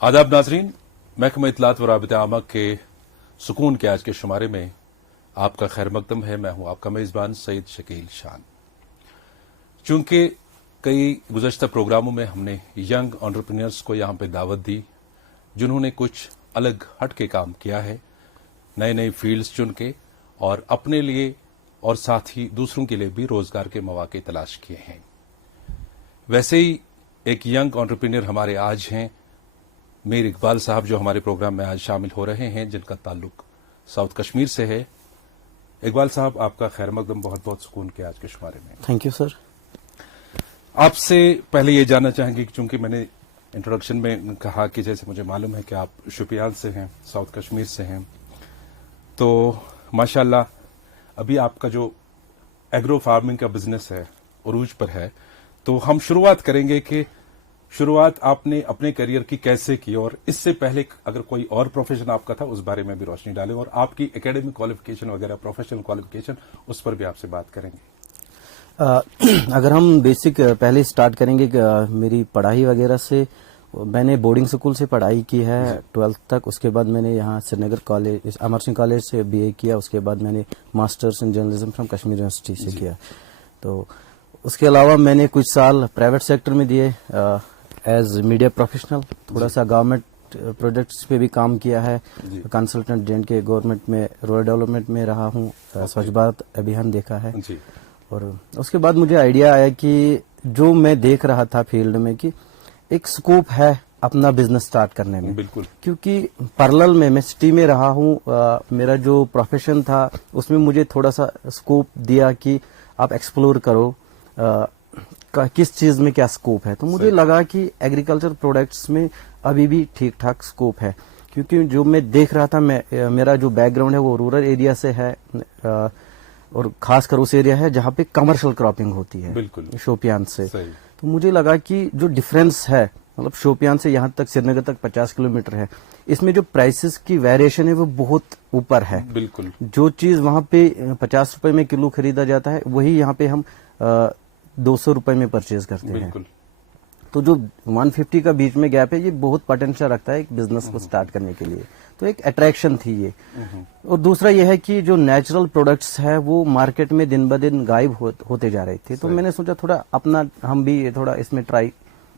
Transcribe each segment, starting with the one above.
आदाब नाजरीन, महकमा इत्तलात व राबिता आमा के सुकून के आज के शुमारे में आपका खैर मकदम है। मैं हूं आपका मेज़बान सईद शकील शान। चूंकि कई गुज़श्ता प्रोग्रामों में हमने यंग एंटरप्रेन्योर्स को यहां पे दावत दी जिन्होंने कुछ अलग हट के काम किया है, नए नए फील्ड्स चुन के और अपने लिए और साथ ही दूसरों के लिए भी रोजगार के मौके तलाश किए हैं। वैसे ही एक यंग एंटरप्रेन्योर हमारे आज हैं मीर इकबाल साहब, जो हमारे प्रोग्राम में आज शामिल हो रहे हैं, जिनका ताल्लुक साउथ कश्मीर से है। इकबाल साहब, आपका खैर मकदम, बहुत बहुत सुकून के आज के शुमारे में। Thank you sir. आपसे पहले ये जानना चाहेंगे कि चूंकि मैंने इंट्रोडक्शन में कहा कि जैसे मुझे मालूम है कि आप शोपियान से हैं, साउथ कश्मीर से हैं, तो माशाल्लाह अभी आपका जो एग्रो फार्मिंग का बिजनेस है उरूज पर है। तो हम शुरुआत करेंगे कि शुरुआत आपने अपने करियर की कैसे की, और इससे पहले अगर कोई और प्रोफेशन आपका था उस बारे में भी रोशनी डालें, और आपकी एकेडमिक क्वालिफिकेशन वगैरह, प्रोफेशनल क्वालिफिकेशन, उस पर भी आपसे बात करेंगे। अगर हम बेसिक पहले स्टार्ट करेंगे मेरी पढ़ाई वगैरह से, मैंने बोर्डिंग स्कूल से पढ़ाई की है 12th तक। उसके बाद मैंने यहाँ श्रीनगर कॉलेज, अमर सिंह कॉलेज से बीए किया। उसके बाद मैंने masters in journalism from Kashmir university से किया। तो उसके अलावा मैंने कुछ साल प्राइवेट सेक्टर में दिए एज मीडिया प्रोफेशनल। थोड़ा सा गवर्नमेंट प्रोजेक्ट्स पे भी काम किया है, कंसल्टेंट जेएंड के गवर्नमेंट में रूरल डेवलपमेंट में रहा हूँ, स्वच्छ भारत अभियान देखा है। और उसके बाद मुझे आइडिया आया कि जो मैं देख रहा था फील्ड में कि एक स्कोप है अपना बिजनेस स्टार्ट करने में। बिल्कुल, क्योंकि पैरेलल में मैं सिटी में रहा हूँ, मेरा जो प्रोफेशन था उसमें मुझे थोड़ा सा स्कोप दिया कि आप एक्सप्लोर करो किस चीज में क्या स्कोप है। तो मुझे लगा कि एग्रीकल्चर प्रोडक्ट्स में अभी भी ठीक ठाक स्कोप है, क्योंकि जो मैं देख रहा था, मेरा जो बैकग्राउंड है वो रूरल एरिया से है, और खासकर उस एरिया है जहाँ पे कमर्शियल क्रॉपिंग होती है, बिल्कुल शोपियान से। तो मुझे लगा कि जो डिफरेंस है, मतलब शोपियान से यहाँ तक श्रीनगर तक 50 किलोमीटर है, इसमें जो प्राइसेस की वेरिएशन है वो बहुत ऊपर है। बिल्कुल, जो चीज वहाँ पे 50 रुपए में किलो खरीदा जाता है वही यहाँ पे हम 200 रुपए में परचेज करते हैं। तो जो 150 का बीच में गैप है, ये बहुत पोटेंशियल रखता है एक बिजनेस को स्टार्ट करने के लिए। तो एक अट्रैक्शन थी ये। और दूसरा ये है कि जो नेचुरल प्रोडक्ट्स है वो मार्केट में दिन ब दिन गायब होते जा रहे थे। तो मैंने सोचा थोड़ा अपना हम भी थोड़ा इसमें ट्राई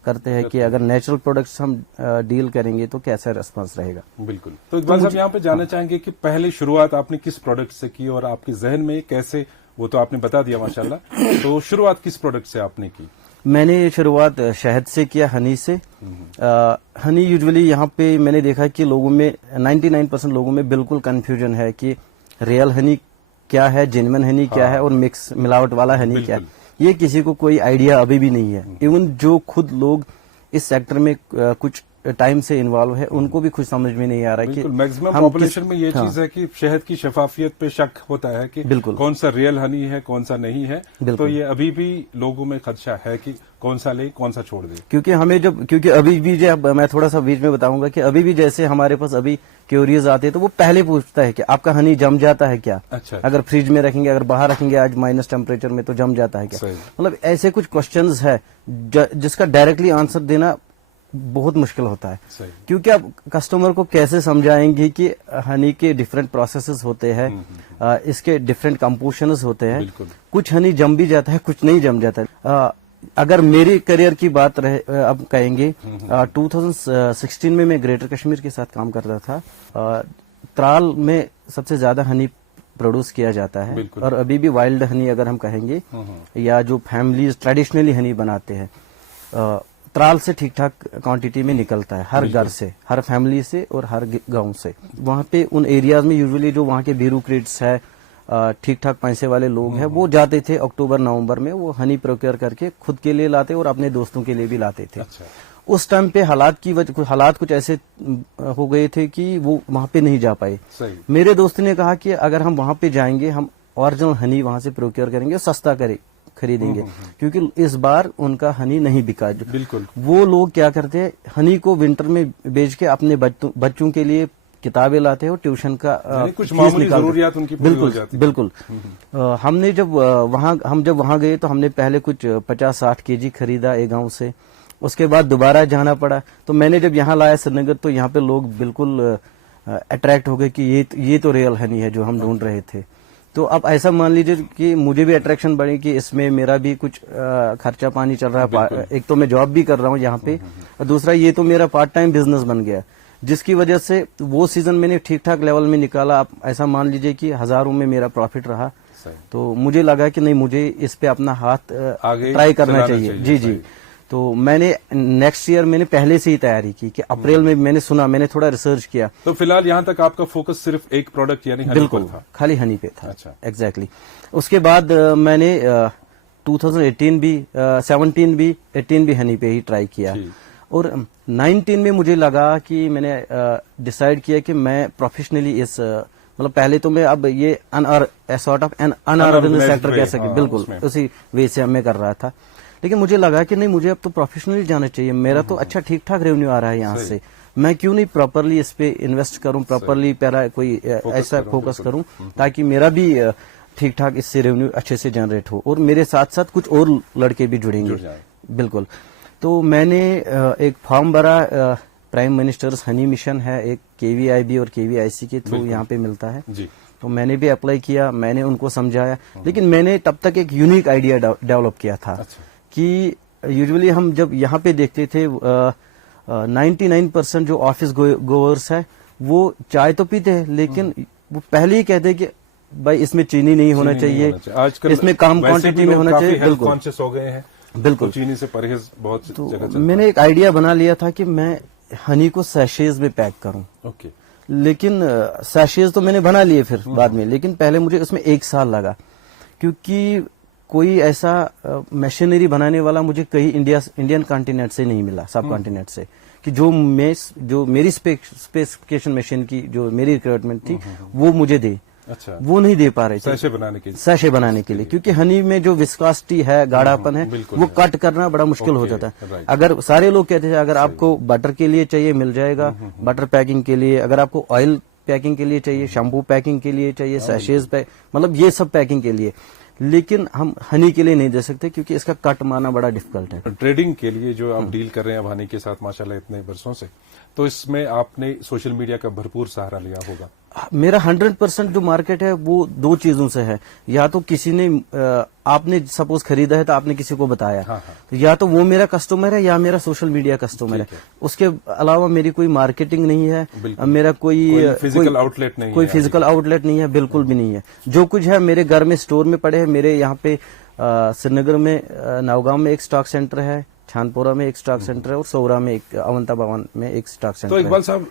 करते हैं कि अगर नेचुरल प्रोडक्ट्स हम डील करेंगे तो कैसा रेस्पॉन्स रहेगा। बिल्कुल। तो इकबाल साहब, यहाँ पे जानना चाहेंगे कि पहले शुरुआत आपने किस प्रोडक्ट से की और आपके जहन में कैसे, वो तो आपने बता दिया माशाल्लाह, तो शुरुआत किस प्रोडक्ट से आपने की? मैंने शुरुआत शहद से किया, हनी से। हनी यूजुअली यहाँ पे मैंने देखा कि लोगों में 99% लोगों में बिल्कुल कंफ्यूजन है कि रियल हनी क्या है, जेन्युइन हनी क्या है, और मिक्स मिलावट वाला हनी क्या है। ये किसी को कोई आइडिया अभी भी नहीं है। इवन जो खुद लोग इस सेक्टर में कुछ टाइम से इन्वॉल्व है, उनको भी कुछ समझ में नहीं आ रहा कि मैक्सिमम पॉपुलेशन में ये चीज है कि शहद की शफाफियत पे शक होता है कि कौन सा रियल हनी है, कौन सा नहीं है। तो ये अभी भी लोगों में खदशा है कि कौन सा ले, कौन सा छोड़ दे। क्योंकि अभी भी मैं थोड़ा सा बीच में बताऊंगा कि अभी भी जैसे हमारे पास अभी क्यूरियस आते हैं तो वो पहले पूछता है कि आपका हनी जम जाता है क्या? अच्छा। अगर फ्रिज में रखेंगे, अगर बाहर रखेंगे आज माइनस टेम्परेचर में, तो जम जाता है क्या? मतलब ऐसे कुछ क्वेश्चंस है जिसका डायरेक्टली आंसर देना बहुत मुश्किल होता है। क्योंकि आप कस्टमर को कैसे समझाएंगे कि हनी के डिफरेंट प्रोसेसेस होते हैं, इसके डिफरेंट कंपोजिशंस होते हैं। कुछ हनी जम भी जाता है, कुछ नहीं जम जाता है। अगर मेरी करियर की बात रहे, अब कहेंगे 2016 में मैं ग्रेटर कश्मीर के साथ काम करता था। त्राल में सबसे ज्यादा हनी प्रोड्यूस किया जाता है, और अभी भी वाइल्ड हनी अगर हम कहेंगे, या जो फैमिलीज ट्रेडिशनली हनी बनाते हैं, त्राल से ठीक ठाक क्वांटिटी में निकलता है, हर घर से, हर फैमिली से और हर गांव से। वहाँ पे उन एरियाज में यूजुअली जो वहाँ के ब्यूरोक्रेट्स है, ठीक ठाक पैसे वाले लोग हैं, वो जाते थे अक्टूबर नवंबर में, वो हनी प्रोक्योर करके खुद के लिए लाते और अपने दोस्तों के लिए भी लाते थे। अच्छा। उस टाइम पे हालात कुछ ऐसे हो गए थे कि वो वहाँ पे नहीं जा पाए। मेरे दोस्त ने कहा कि अगर हम वहाँ पे जाएंगे, हम ओरिजिनल हनी वहाँ से प्रोक्योर करेंगे, सस्ता खरीदेंगे, क्योंकि इस बार उनका हनी नहीं बिका। बिल्कुल। वो लोग क्या करते हैं, हनी को विंटर में बेच के अपने बच्चों के लिए किताबें लाते हैं और ट्यूशन का कुछ मामूली जरूरियात उनकी पूरी हो जाती है। बिल्कुल। हमने जब वहां गए तो हमने पहले कुछ 50-60 केजी खरीदा एक गांव से। اس کے بعد دوبارہ جانا پڑا. تو میں نے جب یہاں لایا سری نگر تو یہاں پہ لوگ بالکل اٹریکٹ ہو گئے کہ یہ تو ریئل ہنی ہے جو ہم ڈھونڈ رہے تھے. تو اب ایسا مان لیجیے کہ مجھے بھی اٹریکشن بڑھی کہ اس میں میرا بھی کچھ خرچہ پانی چل رہا ہے. ایک تو میں جاب بھی کر رہا ہوں یہاں پہ, اور دوسرا یہ تو میرا پارٹ ٹائم بزنس بن گیا, جس کی وجہ سے وہ سیزن میں نے ٹھیک ٹھاک لیول میں نکالا. آپ ایسا مان لیجیے کہ ہزاروں میں میرا پروفٹ رہا. تو مجھے لگا کہ نہیں, مجھے اس پہ اپنا ہاتھ ٹرائی کرنا چاہیے. جی. تو میں نے نیکسٹ ایئر میں نے پہلے سے ہی تیاری کی کہ اپریل میں میں نے سنا, میں نے تھوڑا ریسرچ کیا. تو فی الحال یہاں تک آپ کا فوکس صرف ایک پروڈکٹ یعنی بالکل خالی ہنی پہ تھا. ایگزیکٹلی. اس کے بعد میں نے 2018 بھی 17 بھی 18 بھی ہنی پہ ہی ٹرائی کیا, اور 19 میں مجھے لگا کہ میں نے ڈیسائیڈ کیا کہ میں پروفیشنلی اس مطلب پہلے تو میں اب یہ سارٹ آف انآرگنائزڈ سیکٹر کہہ سکتے, بالکل اسی وے سے میں کر رہا تھا. لیکن مجھے لگا کہ نہیں, مجھے اب تو پروفیشنلی جانا چاہیے. میرا تو اچھا ٹھیک ٹھاک ریونیو آ رہا ہے یہاں سے, میں کیوں نہیں پراپرلی اس پہ انویسٹ کروں, پراپرلی پہلا کوئی ایسا فوکس کروں تاکہ میرا بھی ٹھیک ٹھاک اس سے ریونیو اچھے سے جنریٹ ہو, اور میرے ساتھ ساتھ کچھ اور لڑکے بھی جڑیں گے. بالکل. تو میں نے ایک فارم بھرا, پرائم منسٹرز ہنی مشن ہے ایک, KVIB اور KVIC کے تھرو یہاں پہ ملتا ہے. تو میں نے بھی اپلائی کیا, میں نے ان کو سمجھایا, لیکن میں نے تب تک ایک یونیک آئیڈیا ڈیولپ کیا تھا کہ یوزولی ہم جب یہاں پہ دیکھتے تھے 99% جو آفس گوورس ہے وہ چائے تو پیتے ہیں, لیکن وہ پہلے ہی کہتے ہیں کہ بھائی اس میں چینی نہیں ہونا چاہیے, اس میں کم کوانٹٹی میں ہونا چاہیے. بالکل کانشیس ہو گئے ہیں, بالکل چینی سے پرہیز بہت جگہ چلتا ہے. میں نے ایک آئیڈیا بنا لیا تھا کہ میں ہنی کو سیشیز میں پیک کروں. لیکن سیشیز تو میں نے بنا لیے پھر بعد میں, لیکن پہلے مجھے اس میں 1 سال لگا, کیونکہ کوئی ایسا مشینری بنانے والا مجھے کہیں انڈین کانٹیننٹ سے نہیں ملا, سب کانٹیننٹ سے, کہ جو میری اسپیسیفکیشن مشین کی جو میری ریکوائرمنٹ تھی وہ مجھے دے. وہ نہیں دے پا رہے تھے سیشے بنانے کے لیے, کیونکہ ہنی میں جو وسکاسٹی ہے, گاڑھاپن ہے, وہ کٹ کرنا بڑا مشکل ہو جاتا ہے. اگر سارے لوگ کہتے ہیں اگر آپ کو بٹر کے لیے چاہیے مل جائے گا, بٹر پیکنگ کے لیے, اگر آپ کو آئل پیکنگ کے لیے چاہیے, شیمپو پیکنگ کے لیے چاہیے, سیشیز مطلب یہ سب پیکنگ کے لیے, لیکن ہم ہنی کے لیے نہیں دے سکتے کیونکہ اس کا کٹ مارنا بڑا ڈیفیکلٹ ہے. ٹریڈنگ کے لیے جو آپ ڈیل کر رہے ہیں اب ہنی کے ساتھ ماشاءاللہ اتنے برسوں سے, تو اس میں آپ نے سوشل میڈیا کا بھرپور سہارا لیا ہوگا. میرا 100% جو مارکیٹ ہے وہ 2 چیزوں سے ہے. یا تو کسی نے, آپ نے سپوز خریدا ہے تو آپ نے کسی کو بتایا, یا تو وہ میرا کسٹمر ہے یا میرا سوشل میڈیا کسٹمر ہے. اس کے علاوہ میری کوئی مارکیٹنگ نہیں ہے, میرا کوئی فزیکل آؤٹ لیٹ نہیں, کوئی فزیکل آؤٹ لیٹ نہیں ہے, بالکل بھی نہیں ہے. جو کچھ ہے میرے گھر میں اسٹور میں پڑے ہیں. میرے یہاں پہ سری نگر میں نوگاؤں میں ایک سٹاک سینٹر ہے, چھانپورہ میں ایک سٹاک سینٹر ہے, اور سورا میں ایک اونتا بھون میں ایک سٹاک سینٹر ہے. تو اقبال صاحب,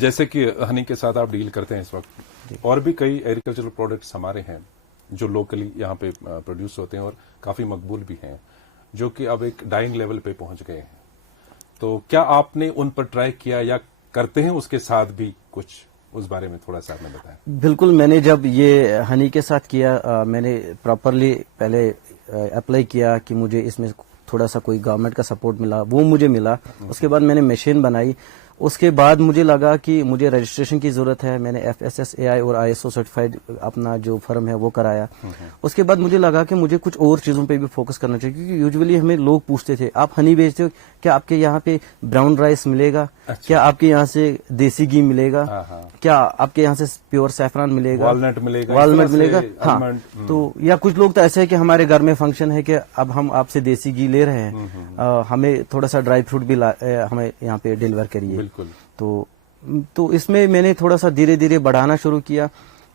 جیسے کہ ہنی کے ساتھ آپ ڈیل کرتے ہیں اس وقت, اور بھی کئی ایگریکلچرل پروڈکٹس ہمارے ہیں جو لوکلی یہاں پہ پروڈیوس ہوتے ہیں اور کافی مقبول بھی ہیں, جو کہ اب ایک ڈائنگ لیول پہ پہنچ گئے ہیں. تو کیا آپ نے ان پر ٹرائی کیا یا کرتے ہیں اس کے ساتھ بھی کچھ, اس بارے میں تھوڑا سا ہمیں بتائیں. بالکل, میں نے جب یہ ہنی کے ساتھ کیا, میں نے پراپرلی پہلے اپلائی کیا کہ مجھے اس میں تھوڑا سا کوئی گورنمنٹ کا سپورٹ ملا, وہ مجھے ملا. اس کے بعد میں نے مشین بنائی. اس کے بعد مجھے لگا کہ مجھے رجسٹریشن کی ضرورت ہے. میں نے FSSAI اور ISO سرٹیفائڈ اپنا جو فرم ہے وہ کرایا. اس کے بعد مجھے لگا کہ مجھے کچھ اور چیزوں پہ بھی فوکس کرنا چاہیے, کیونکہ یوزولی ہمیں لوگ پوچھتے تھے آپ ہنی بیچتے ہو, کیا آپ کے یہاں پہ براؤن رائس ملے گا, کیا آپ کے یہاں سے دیسی گھی ملے گا, کیا آپ کے یہاں سے پیور سیفران ملے گا, والنٹ ملے گا. ہاں, تو یا کچھ لوگ تو ایسے ہے کہ ہمارے گھر میں فنکشن ہے کہ اب ہم آپ سے دیسی گھی لے رہے ہیں, ہمیں تھوڑا سا ڈرائی فروٹ بھی ہمیں یہاں پہ ڈیلیور کریے. تو اس میں میں نے تھوڑا سا دھیرے دھیرے بڑھانا شروع کیا.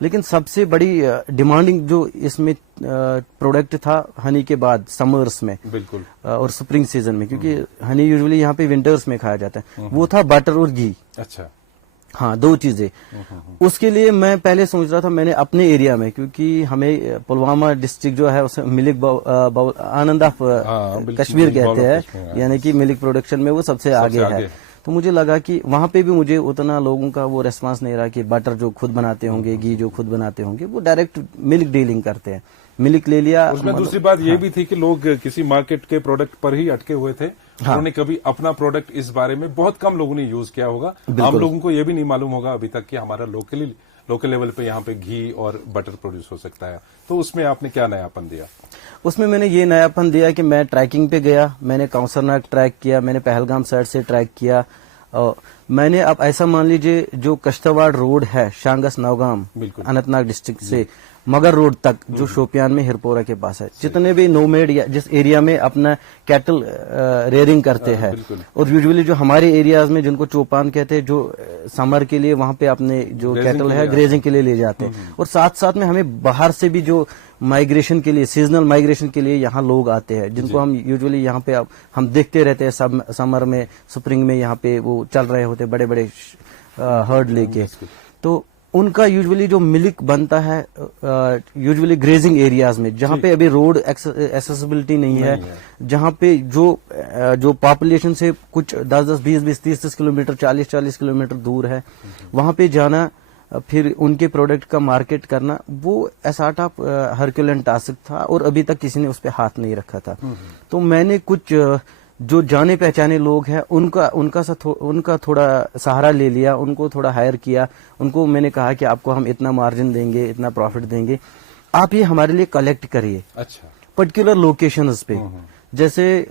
لیکن سب سے بڑی ڈیمانڈنگ جو اس میں پروڈکٹ تھا ہنی کے بعد سمرس میں, بالکل, اور سپرنگ سیزن میں, کیونکہ ہنی یوزولی یہاں پہ ونٹرز میں کھایا جاتا ہے, وہ تھا بٹر اور گھی. اچھا, ہاں, 2 چیزیں. اس کے لیے میں پہلے سوچ رہا تھا میں نے اپنے ایریا میں, کیونکہ ہمیں پلوامہ ڈسٹرکٹ جو ہے اسے ملک آنند آف کشمیر کہتے ہیں, یعنی کہ ملک پروڈکشن میں وہ سب سے آگے ہے. تو مجھے لگا کہ وہاں پہ بھی مجھے اتنا لوگوں کا وہ ریسپانس نہیں رہا کہ بٹر جو خود بناتے ہوں گے, گھی جو خود بناتے ہوں گے, وہ ڈائریکٹ ملک ڈیلنگ کرتے ہیں. ملک لے لیا. اس میں دوسری بات یہ بھی تھی کہ لوگ کسی مارکیٹ کے پروڈکٹ پر ہی اٹکے ہوئے تھے, انہوں نے کبھی اپنا پروڈکٹ اس بارے میں بہت کم لوگوں نے یوز کیا ہوگا. عام لوگوں کو یہ بھی نہیں معلوم ہوگا ابھی تک کہ ہمارا लोकल लेवल पे यहाँ पे घी और बटर प्रोड्यूस हो सकता है, तो उसमें आपने क्या नयापन दिया? उसमें मैंने ये नयापन दिया कि मैं ट्रैकिंग पे गया, मैंने काउसरनाग ट्रैक किया, मैंने पहलगाम साइड से ट्रैक किया, मैंने अब ऐसा मान लीजिए जो कश्तवाड़ रोड है शांगस नौगाम अनंतनाग डिस्ट्रिक्ट से मगर रोड तक, जो शोपियान में हिरपोरा के पास है, जितने भी नोमेड या जिस एरिया में अपना कैटल रेयरिंग करते हैं, और यूजुअली जो हमारे एरियाज में जिनको चौपान कहते हैं, जो समर के लिए वहां पे अपने जो कैटल है ग्रेजिंग के लिए ले जाते हैं, और साथ साथ में हमें बाहर से भी जो माइग्रेशन के लिए, सीजनल माइग्रेशन के लिए यहाँ लोग आते हैं, जिनको हम यूजुअली यहाँ पे हम देखते रहते हैं समर में, स्प्रिंग में यहाँ पे वो चल रहे होते बड़े बड़े हर्ड लेके, तो उनका यूजुअली जो मिल्क बनता है यूजुअली ग्रेजिंग एरियाज में, जहाँ पे अभी रोड एक्सेसिबिलिटी नहीं है, जहाँ पे जो पॉपुलेशन से कुछ 10-10, 20-20, 30-30 किलोमीटर, 40-40 किलोमीटर दूर है, वहां पे जाना, फिर उनके प्रोडक्ट का मार्केट करना, वो एसार्ट ऑफ हरक्यूलेन टास्क था, और अभी तक किसी ने उस पर हाथ नहीं रखा था। तो मैंने कुछ जो जाने पहचाने लोग हैं उनका थोड़ा सहारा ले लिया, उनको थोड़ा हायर किया, उनको मैंने कहा कि आपको हम इतना मार्जिन देंगे, इतना प्रॉफिट देंगे, आप ये हमारे लिए कलेक्ट करिए। अच्छा। पर्टिकुलर लोकेशंस पे, जैसे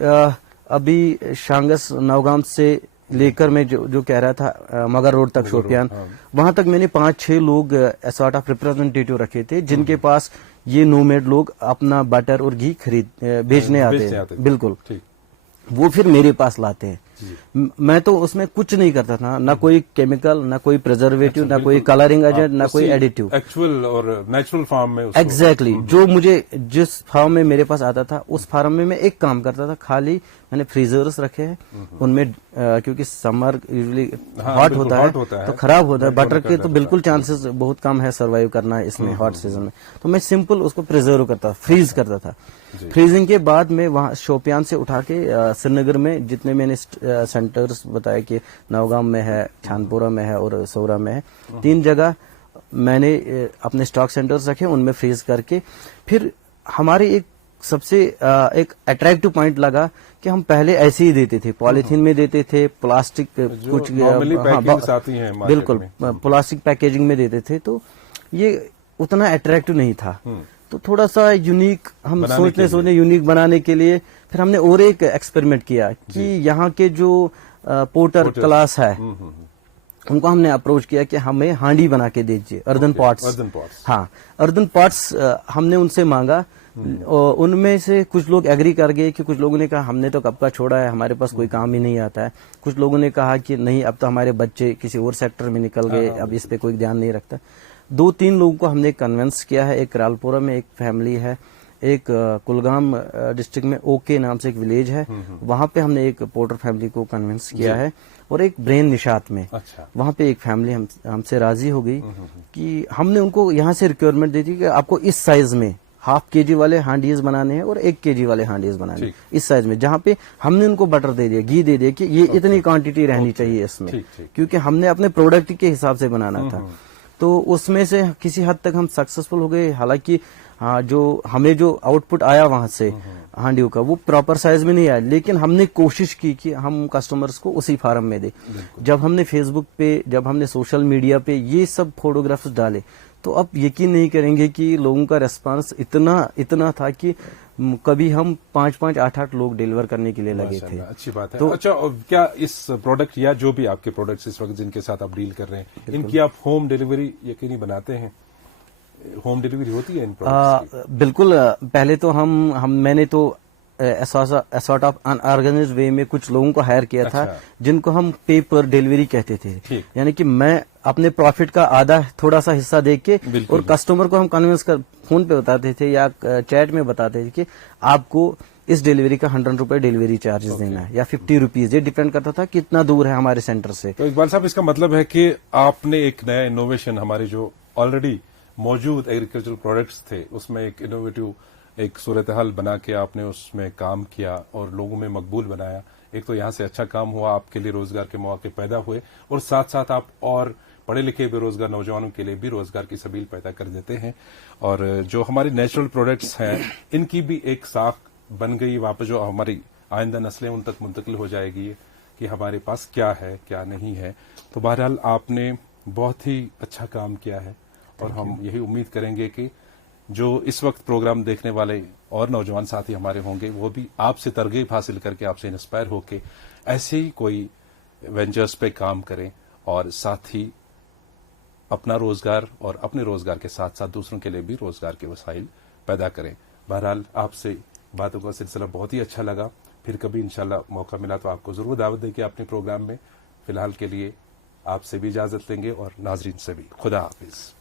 अभी शांगस नौगाम से लेकर मैं जो कह रहा था मगर रोड तक शोपियान, वहां तक मैंने 5-6 लोग सॉर्ट ऑफ रिप्रेजेंटेटिव रखे थे, जिनके पास ये नोमेड लोग अपना बटर और घी बेचने आते हैं। बिल्कुल, वो फिर मेरे पास लाते हैं। मैं तो उसमें कुछ नहीं करता था, ना कोई केमिकल, ना कोई प्रिजर्वेटिव, ना कोई कलरिंग एजेंट, ना कोई एडिटिव, एक्चुअल और नेचुरल फार्म में एग्जैक्टली जो मुझे जिस फार्म में मेरे पास आता था, उस फार्म में मैं एक काम करता था, खाली मैंने फ्रीजर्स रखे हैं उनमें, क्योंकि समर यूजुअली हॉट होता है तो खराब होता है, बटर के तो बिल्कुल चांसेस बहुत कम है सर्वाइव करना इसमें हॉट सीजन में, तो मैं सिंपल उसको प्रिजर्व करता, फ्रीज करता था। फ्रीजिंग के बाद में वहां शोपियान से उठा के श्रीनगर में जितने मैंने सेंटर्स बताया कि नौगाम में है, छानपुरा में है और सौरा में है, 3 जगह मैंने अपने स्टॉक सेंटर्स रखे, उनमें फ्रीज करके फिर हमारे एक सबसे एक अट्रैक्टिव पॉइंट लगा कि हम पहले ऐसे ही देते थे, पॉलीथीन में देते थे, प्लास्टिक कुछ बिल्कुल प्लास्टिक पैकेजिंग में देते थे, तो ये उतना अट्रैक्टिव नहीं था। तो थोड़ा सा यूनिक हम सोचने यूनिक बनाने के लिए फिर हमने और एक एक्सपेरिमेंट किया कि यहाँ के जो पोर्टर क्लास है उनको हमने अप्रोच किया कि हमें हांडी बना के दीजिए, अर्दन पॉट्स। हाँ, अर्दन पॉट्स हमने उनसे मांगा, उनमें से कुछ लोग एग्री कर गए कि कुछ लोगों ने कहा हमने तो कब का छोड़ा है, हमारे पास कोई काम ही नहीं आता है, कुछ लोगों ने कहा कि नहीं अब तो हमारे बच्चे किसी और सेक्टर में निकल गए, अब इस पे कोई ध्यान नहीं रखता। 2-3 लोगों को हमने कन्विंस किया है, एक रालपुरा में एक फैमिली है, एक कुलगाम डिस्ट्रिक्ट में ओके नाम से एक विलेज है, वहां पे हमने एक पोर्टर फैमिली को कन्विंस किया है, और एक ब्रेन निशात में वहां पे एक फैमिली हमसे राजी हो गई कि हमने उनको यहाँ से रिक्वायरमेंट दे दी कि आपको इस साइज में 1/2 kg वाले हांडीज बनाने हैं और 1 kg वाले हांडीज बनाने हैं, इस साइज में, जहाँ पे हमने उनको बटर दे दिया, घी दे दिया कि ये इतनी क्वांटिटी रहनी चाहिए इसमें, क्योंकि हमने अपने प्रोडक्ट के हिसाब से बनाना था। तो उसमें से किसी हद तक हम सक्सेसफुल हो गए, हालांकि जो हमें जो आउटपुट आया वहां से हांडियों का वो प्रॉपर साइज में नहीं आया, लेकिन हमने कोशिश की कि हम कस्टमर्स को उसी फार्म में दे। जब हमने फेसबुक पे, जब हमने सोशल मीडिया पे ये सब फोटोग्राफ्स डाले, तो अब यकीन नहीं करेंगे कि लोगों का रेस्पॉन्स इतना था कि कभी हम 5-5, 8-8 लोग डिलीवर करने के लिए लगे थे। अच्छी बात है। तो अच्छा, क्या इस प्रोडक्ट या जो भी आपके प्रोडक्ट्स इस वक्त जिनके साथ आप डील कर रहे हैं, इनकी आप होम डिलीवरी यकीनी बनाते हैं? होम डिलीवरी होती है इन प्रोडक्ट्स की? बिल्कुल। पहले तो मैंने तो सॉर्ट ऑफ अनऑर्गेनाइज्ड वे में कुछ लोगों को हायर किया था, जिनको हम पे पर डिलीवरी कहते थे, यानी कि मैं अपने प्रॉफिट का आधा थोड़ा सा हिस्सा दे के और कस्टमर को हम कन्विंस कर फोन पे बताते थे या चैट में बताते थे कि आपको इस डिलीवरी का 100 रुपए डिलीवरी चार्जेस देना है या 50 रुपीज, ये डिपेंड करता था कितना दूर है हमारे सेंटर से। तो इकबाल साहब, इसका मतलब है कि आपने एक नया इनोवेशन, हमारे जो ऑलरेडी मौजूद एग्रीकल्चरल प्रोडक्ट्स थे उसमें एक इनोवेटिव एक सूरत हाल बना के आपने उसमें काम किया और लोगों में मकबूल बनाया। एक तो यहाँ से अच्छा काम हुआ, आपके लिए रोजगार के मौके पैदा हुए, और साथ साथ आप और पढ़े लिखे बेरोजगार नौजवानों के लिए भी रोजगार की सबील पैदा कर देते हैं। और जो हमारी नेचुरल प्रोडक्ट्स हैं इनकी भी एक साख बन गई, वापस जो हमारी आइंदा नस्लें उन तक मुंतकिल हो जाएगी कि हमारे पास क्या है क्या नहीं है। तो बहरहाल आपने बहुत ही अच्छा काम किया है اور ہم یہی امید کریں گے کہ جو اس وقت پروگرام دیکھنے والے اور نوجوان ساتھی ہمارے ہوں گے وہ بھی آپ سے ترغیب حاصل کر کے آپ سے انسپائر ہو کے ایسے ہی کوئی وینچرز پہ کام کریں اور ساتھ ہی اپنا روزگار اور اپنے روزگار کے ساتھ ساتھ دوسروں کے لیے بھی روزگار کے وسائل پیدا کریں. بہرحال آپ سے باتوں کا سلسلہ بہت ہی اچھا لگا. پھر کبھی انشاءاللہ موقع ملا تو آپ کو ضرور دعوت دیں گے اپنے پروگرام میں. فی الحال کے لیے آپ سے بھی اجازت لیں گے اور ناظرین سے بھی. خدا حافظ.